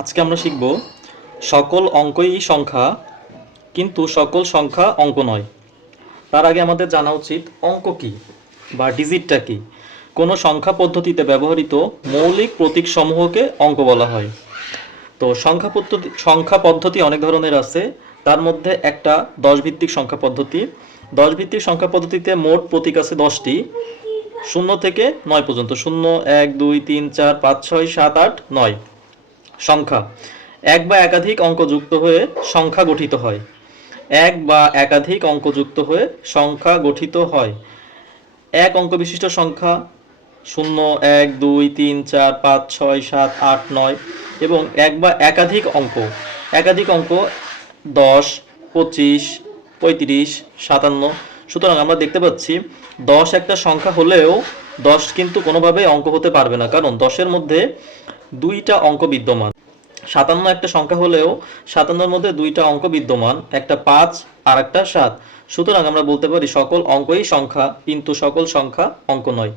আজকে আমরা শিখব সকল অঙ্কই সংখ্যা কিন্তু সকল সংখ্যা অঙ্ক নয়। তার আগে আমাদের জানা উচিত অঙ্ক কি বা ডিজিটটা কি। কোনো সংখ্যা পদ্ধতিতে ব্যবহৃত মৌলিক প্রতীক সমূহকে অঙ্ক বলা হয়। তো সংখ্যা পদ্ধতি অনেক ধরনের আছে। তার মধ্যে একটা 10 ভিত্তিক সংখ্যা পদ্ধতি। 10 ভিত্তিক সংখ্যা পদ্ধতিতে মোট প্রতীক আছে 10টি, 0 থেকে 9 পর্যন্ত। 0, 1, 2, 3, 4, 5, 6, 7, 8, 9। সংখ্যা এক বা একাধিক অঙ্ক যুক্ত হয়ে সংখ্যা গঠিত হয়। এক বা একাধিক অঙ্ক যুক্ত হয়ে সংখ্যা গঠিত হয়। এক অঙ্ক বিশিষ্ট সংখ্যা 0, 1, 2, 3, 4, 5, 6, 7, 8, 9 এবং এক বা একাধিক অঙ্ক 10, 25, 35, 57। সুতরাং আমরা দেখতে পাচ্ছি 10 একটা সংখ্যা হলেও 10 কিন্তু কোনোভাবেই অঙ্ক হতে পারবে না, কারণ 10-এর মধ্যে দুইটা অঙ্ক বিদ্যমান। 57 একটা সংখ্যা হলেও 57-এর মধ্যে দুইটা অঙ্ক বিদ্যমান, একটা 5 আর একটা 7। সুতরাং আমরা বলতে পারি সকল অঙ্কই সংখ্যা কিন্তু সকল সংখ্যা অঙ্ক নয়।